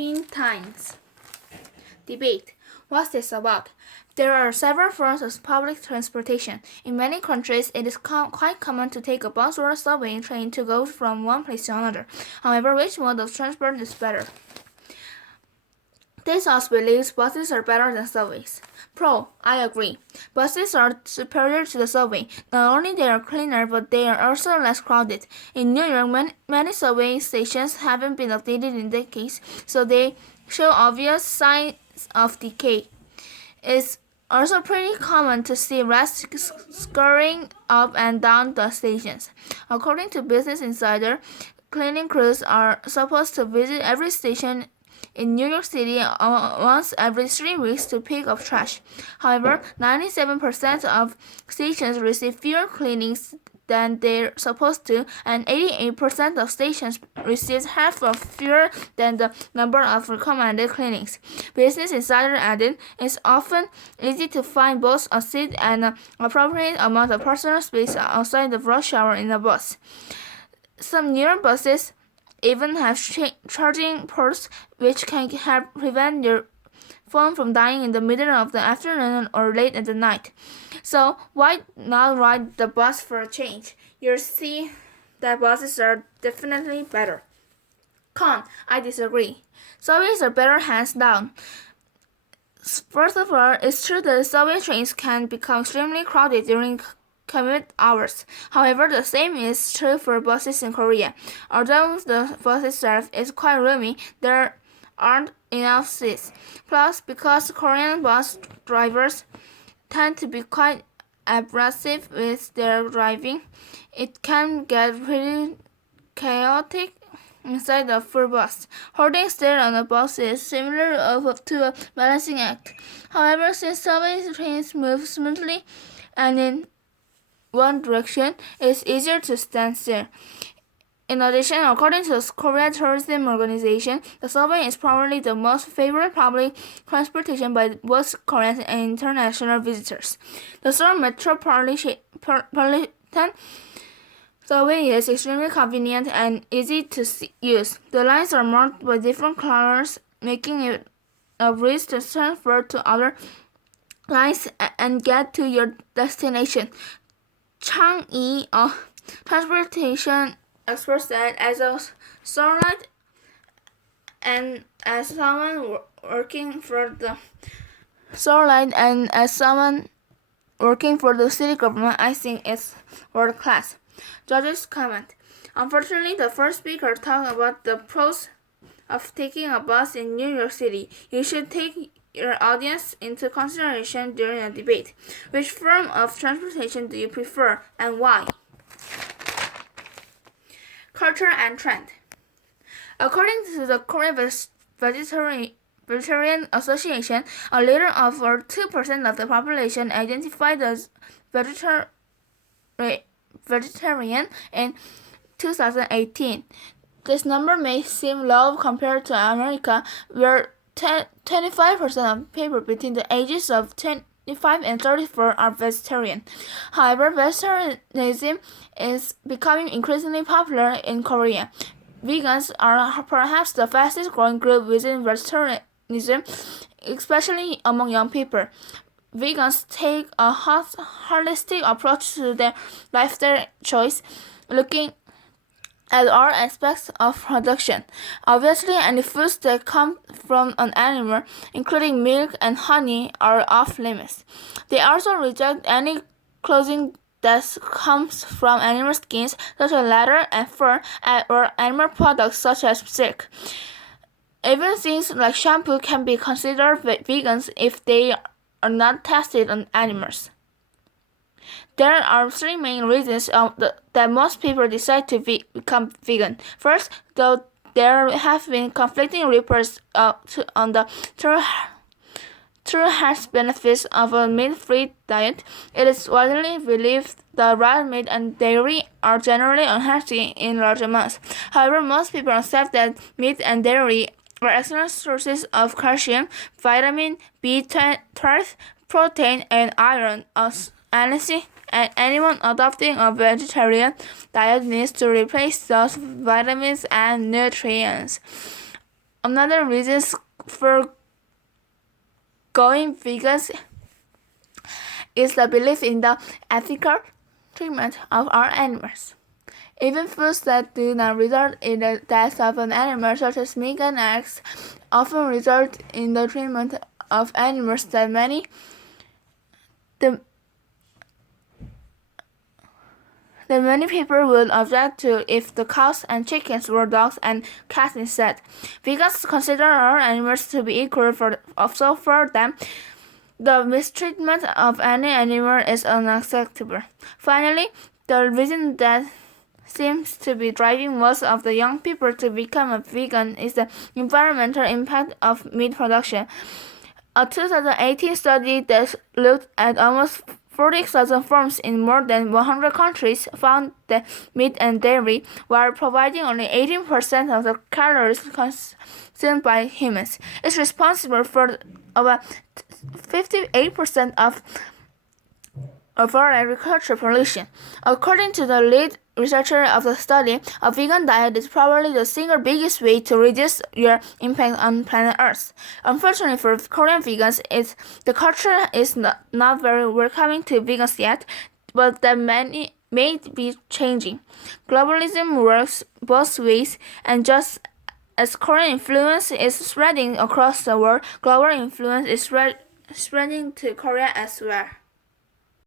Times. Debate. What's this about? There are several forms of public transportation. In many countries, it is quite common to take a bus or a subway train to go from one place to another. However, which mode of transport is better? This author believes buses are better than subways. Pro. I agree. Buses are superior to the subway. Not only they are cleaner, but they are also less crowded. In New York, many subway stations haven't been updated in decades, so they show obvious signs of decay. It's also pretty common to see rats scurrying up and down the stations. According to Business Insider, cleaning crews are supposed to visit every station in New York City once every 3 weeks to pick up trash. However, 97% of stations receive fewer cleanings than they're supposed to, and 88% of stations receive half of fewer than the number of recommended cleanings. Business Insider added, it's often easy to find both a seat and an appropriate amount of personal space outside the rush hour in a bus. Some newer buses even have charging ports which can help prevent your phone from dying in the middle of the afternoon or late at the night. So why not ride the bus for a change? You'll see that buses are definitely better. Con. I disagree. Subways are better hands down. First of all, it's true that subway trains can become extremely crowded during commute hours. However, the same is true for buses in Korea. Although the bus itself is quite roomy, there aren't enough seats. Plus, because Korean bus drivers tend to be quite abrasive with their driving, it can get pretty chaotic inside a full bus. Holding still on a bus is similar to a balancing act. However, since subway trains move smoothly and in one direction, it's easier to stand still. In addition, according to the Korea Tourism Organization, the subway is probably the most favorite public transportation by both Korean and international visitors. The Seoul Metropolitan Subway is extremely convenient and easy to use. The lines are marked by different colors, making it a breeze to transfer to other lines and get to your destination. Chang Yi, a transportation expert, said, as a Seoulite and as someone working for the city government, I think it's world class. Judges comment. Unfortunately, the first speaker talked about the pros of taking a bus in New York City. You should take your audience into consideration during a debate. Which form of transportation do you prefer and why? Culture and trend. According to the Korean Vegetarian Association, a little over 2% of the population identified as vegetarian in 2018. This number may seem low compared to America, where 25% of people between the ages of 25 and 34 are vegetarian. However, vegetarianism is becoming increasingly popular in Korea. Vegans are perhaps the fastest growing group within vegetarianism, especially among young people. Vegans take a holistic approach to their lifestyle choice, looking at all aspects of production. Obviously, any foods that come from an animal, including milk and honey, are off limits. They also reject any clothing that comes from animal skins, such as leather and fur, or animal products such as silk. Even things like shampoo can be considered vegans if they are not tested on animals. There are 3 main reasons that most people decide to become vegan. First, though there have been conflicting reports on the true health benefits of a meat-free diet, it is widely believed that red meat and dairy are generally unhealthy in large amounts. However, most people accept that meat and dairy are excellent sources of calcium, vitamin B12, protein, and iron. And anyone adopting a vegetarian diet needs to replace those vitamins and nutrients. Another reason for going vegan is the belief in the ethical treatment of our animals. Even foods that do not result in the death of an animal, such as meat and eggs, often result in the treatment of animals that many people would object to if the cows and chickens were dogs and cats instead. Vegans consider all animals to be equal, so for them, the mistreatment of any animal is unacceptable. Finally, the reason that seems to be driving most of the young people to become a vegan is the environmental impact of meat production. A 2018 study that looked at almost 40,000 farms in more than 100 countries found that meat and dairy, while providing only 18% of the calories consumed by humans, is responsible for about 58% of our agricultural pollution. According to the lead researcher of the study, a vegan diet is probably the single biggest way to reduce your impact on planet Earth. Unfortunately for Korean vegans, the culture is not very welcoming to vegans yet, but that may be changing. Globalism works both ways, and just as Korean influence is spreading across the world, global influence is spreading to Korea as well.